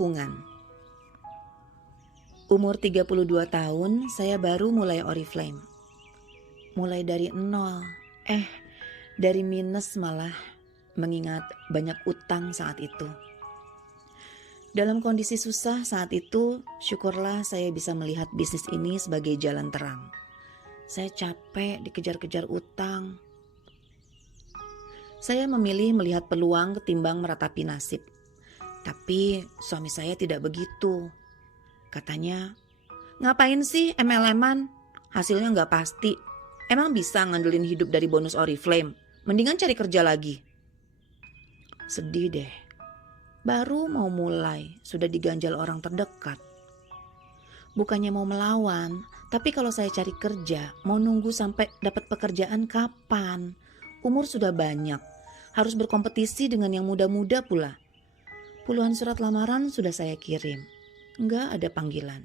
dukungan. Umur 32 tahun, saya baru mulai Oriflame. Mulai dari nol, dari minus malah, mengingat banyak utang saat itu. Dalam kondisi susah saat itu, syukurlah saya bisa melihat bisnis ini sebagai jalan terang. Saya capek dikejar-kejar utang. Saya memilih melihat peluang ketimbang meratapi nasib. Tapi suami saya tidak begitu. Katanya, ngapain sih MLM-an? Hasilnya nggak pasti. Emang bisa ngandelin hidup dari bonus Oriflame? Mendingan cari kerja lagi. Sedih deh. Baru mau mulai, sudah diganjal orang terdekat. Bukannya mau melawan, tapi kalau saya cari kerja, mau nunggu sampai dapat pekerjaan kapan? Umur sudah banyak, harus berkompetisi dengan yang muda-muda pula. Puluhan surat lamaran sudah saya kirim. Enggak ada panggilan.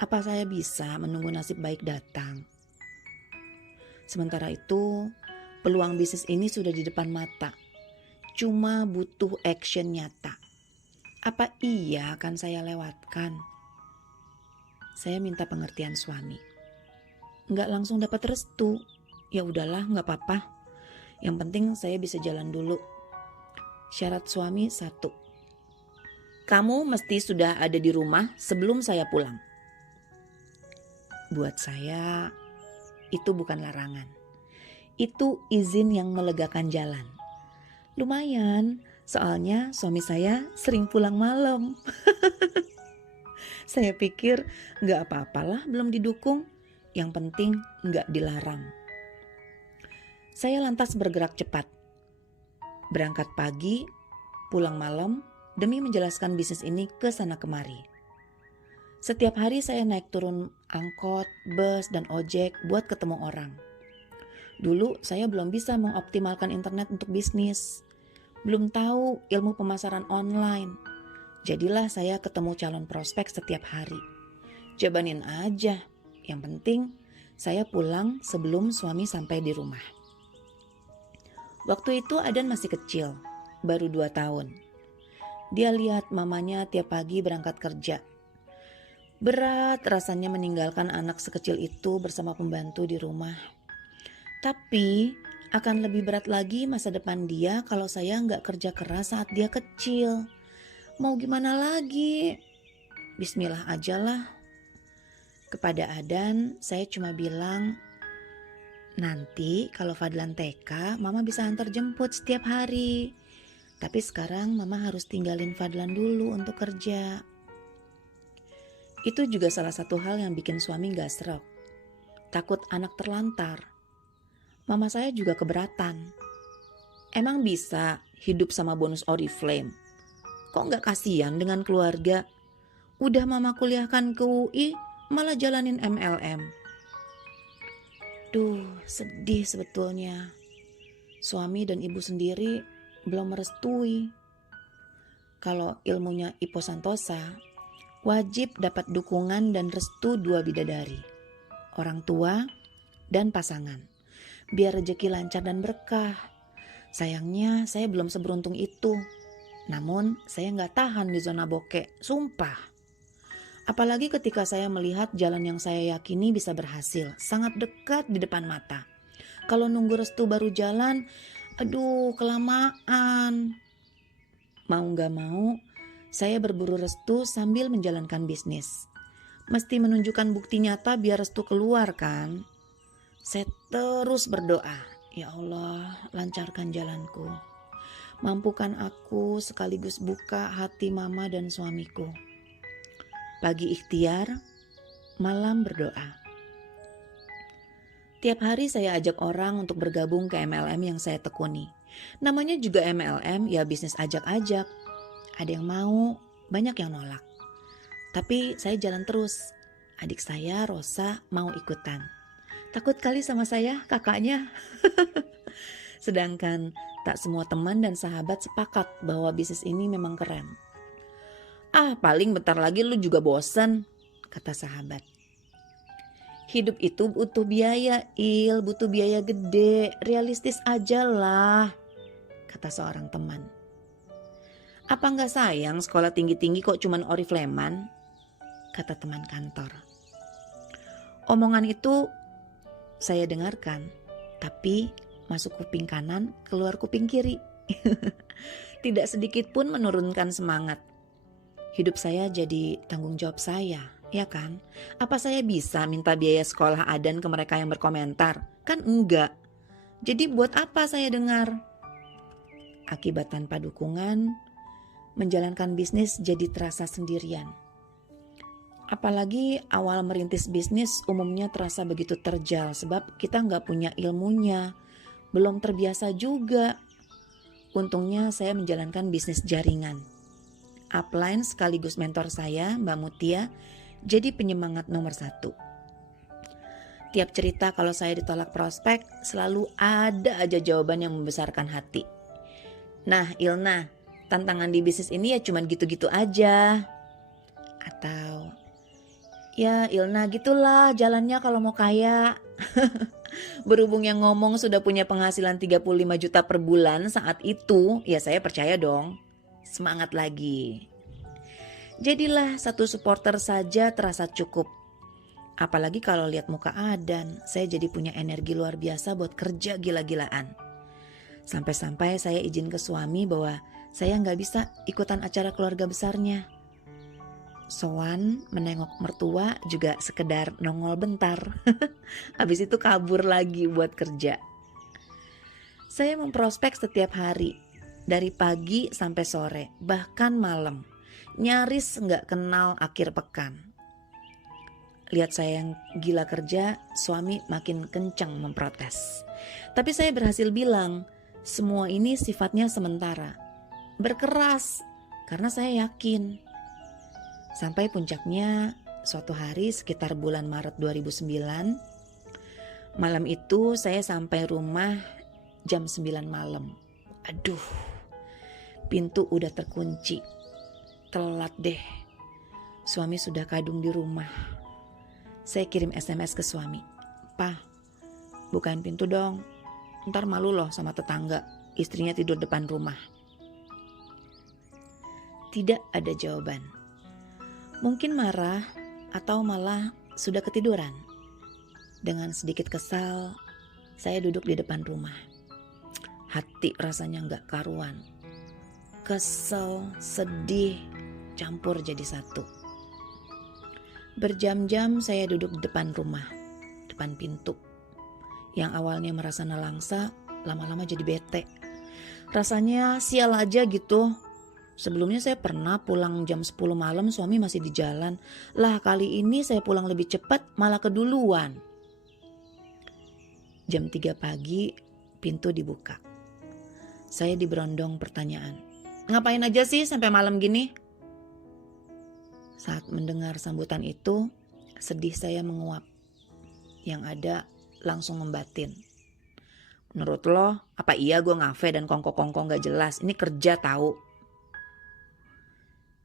Apa saya bisa menunggu nasib baik datang? Sementara itu, peluang bisnis ini sudah di depan mata. Cuma butuh action nyata. Apa iya akan saya lewatkan? Saya minta pengertian suami. Enggak langsung dapat restu. Ya udahlah, enggak apa-apa. Yang penting saya bisa jalan dulu. Syarat suami 1. Kamu mesti sudah ada di rumah sebelum saya pulang. Buat saya, itu bukan larangan. Itu izin yang melegakan jalan. Lumayan, soalnya suami saya sering pulang malam. Saya pikir gak apa-apalah belum didukung. Yang penting gak dilarang. Saya lantas bergerak cepat. Berangkat pagi, pulang malam, demi menjelaskan bisnis ini ke sana kemari. Setiap hari saya naik turun angkot, bus, dan ojek buat ketemu orang. Dulu saya belum bisa mengoptimalkan internet untuk bisnis. Belum tahu ilmu pemasaran online. Jadilah saya ketemu calon prospek setiap hari. Jabanin aja. Yang penting saya pulang sebelum suami sampai di rumah. Waktu itu Adan masih kecil, baru 2 tahun. Dia lihat mamanya tiap pagi berangkat kerja. Berat rasanya meninggalkan anak sekecil itu bersama pembantu di rumah. Tapi akan lebih berat lagi masa depan dia kalau saya nggak kerja keras saat dia kecil. Mau gimana lagi? Bismillah aja lah. Kepada Adan saya cuma bilang, nanti kalau Fadlan TK mama bisa antar jemput setiap hari. Tapi sekarang mama harus tinggalin Fadlan dulu untuk kerja. Itu juga salah satu hal yang bikin suami gak serok. Takut anak terlantar. Mama saya juga keberatan. Emang bisa hidup sama bonus Oriflame? Kok gak kasihan dengan keluarga? Udah mama kuliahkan ke UI, malah jalanin MLM. Duh, sedih sebetulnya. Suami dan ibu sendiri belum merestui. Kalau ilmunya Ipo Santosa, wajib dapat dukungan dan restu 2 bidadari, orang tua dan pasangan, biar rezeki lancar dan berkah. Sayangnya saya belum seberuntung itu. Namun saya gak tahan di zona bokek, sumpah. Apalagi ketika saya melihat jalan yang saya yakini bisa berhasil, sangat dekat di depan mata. Kalau nunggu restu baru jalan, aduh kelamaan. Mau gak mau, saya berburu restu sambil menjalankan bisnis. Mesti menunjukkan bukti nyata biar restu keluar kan. Saya terus berdoa, ya Allah lancarkan jalanku. Mampukan aku sekaligus buka hati mama dan suamiku. Pagi ikhtiar, malam berdoa. Tiap hari saya ajak orang untuk bergabung ke MLM yang saya tekuni. Namanya juga MLM, ya bisnis ajak-ajak. Ada yang mau, banyak yang nolak. Tapi saya jalan terus. Adik saya, Rosa, mau ikutan. Takut kali sama saya, kakaknya. Sedangkan tak semua teman dan sahabat sepakat bahwa bisnis ini memang keren. Paling bentar lagi lu juga bosan, kata sahabat. Hidup itu butuh biaya, butuh biaya gede, realistis aja lah, kata seorang teman. Apa nggak sayang sekolah tinggi-tinggi kok cuman Orifleman? Kata teman kantor. Omongan itu saya dengarkan, tapi masuk kuping kanan, keluar kuping kiri. Tidak sedikit pun menurunkan semangat. Hidup saya jadi tanggung jawab saya, ya kan? Apa saya bisa minta biaya sekolah Adan ke mereka yang berkomentar? Kan enggak. Jadi buat apa saya dengar? Akibat tanpa dukungan, menjalankan bisnis jadi terasa sendirian. Apalagi awal merintis bisnis umumnya terasa begitu terjal sebab kita nggak punya ilmunya, belum terbiasa juga. Untungnya saya menjalankan bisnis jaringan. Upline sekaligus mentor saya, Mbak Mutia, jadi penyemangat nomor 1. Tiap cerita kalau saya ditolak prospek, selalu ada aja jawaban yang membesarkan hati. Nah Ilna, tantangan di bisnis ini ya cuman gitu-gitu aja. Atau, ya Ilna gitulah jalannya kalau mau kaya. Berhubung yang ngomong sudah punya penghasilan 35 juta per bulan saat itu, ya saya percaya dong. Semangat lagi. Jadilah satu supporter saja terasa cukup. Apalagi kalau lihat muka Adan, saya jadi punya energi luar biasa buat kerja gila-gilaan. Sampai-sampai saya izin ke suami bahwa saya nggak bisa ikutan acara keluarga besarnya. Soan menengok mertua juga sekedar nongol bentar. Habis itu kabur lagi buat kerja. Saya memprospek setiap hari, dari pagi sampai sore, bahkan malam. Nyaris nggak kenal akhir pekan. Lihat saya yang gila kerja, suami makin kencang memprotes. Tapi saya berhasil bilang, semua ini sifatnya sementara. Berkeras, karena saya yakin. Sampai puncaknya suatu hari sekitar bulan Maret 2009, malam itu saya sampai rumah jam 9 malam. Aduh, pintu udah terkunci. Telat deh. Suami sudah kadung di rumah. Saya kirim SMS ke suami. "Pa, bukain pintu dong. Ntar malu loh sama tetangga. Istrinya tidur depan rumah." Tidak ada jawaban. Mungkin marah atau malah sudah ketiduran. Dengan sedikit kesal, saya duduk di depan rumah. Hati rasanya gak karuan. Kesel, sedih, campur jadi satu. Berjam-jam saya duduk di depan rumah, depan pintu. Yang awalnya merasa nelangsa, lama-lama jadi bete. Rasanya sial aja gitu. Sebelumnya saya pernah pulang jam 10 malam, suami masih di jalan. Lah kali ini saya pulang lebih cepat, malah keduluan. Jam 3 pagi, pintu dibuka. Saya diberondong pertanyaan. "Ngapain aja sih sampai malam gini?" Saat mendengar sambutan itu, sedih saya menguap. Yang ada langsung membatin. "Menurut lo, apa iya gue ngafe dan kongko-kongko gak jelas? Ini kerja tahu."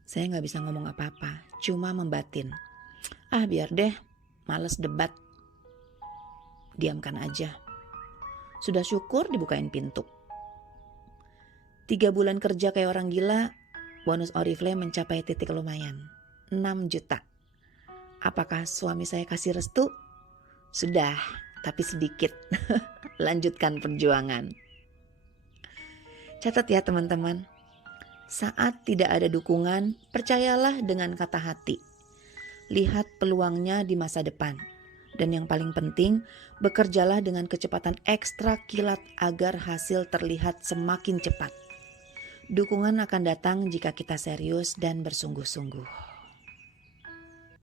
Saya gak bisa ngomong apa-apa, cuma membatin. Biar deh, males debat. Diamkan aja. Sudah syukur dibukain pintu. 3 bulan kerja kayak orang gila, bonus Oriflame mencapai titik lumayan. 6 juta. Apakah suami saya kasih restu? Sudah, tapi sedikit. Lanjutkan perjuangan. Catat ya teman-teman. Saat tidak ada dukungan, percayalah dengan kata hati. Lihat peluangnya di masa depan. Dan yang paling penting, bekerjalah dengan kecepatan ekstra kilat agar hasil terlihat semakin cepat. Dukungan akan datang jika kita serius dan bersungguh-sungguh.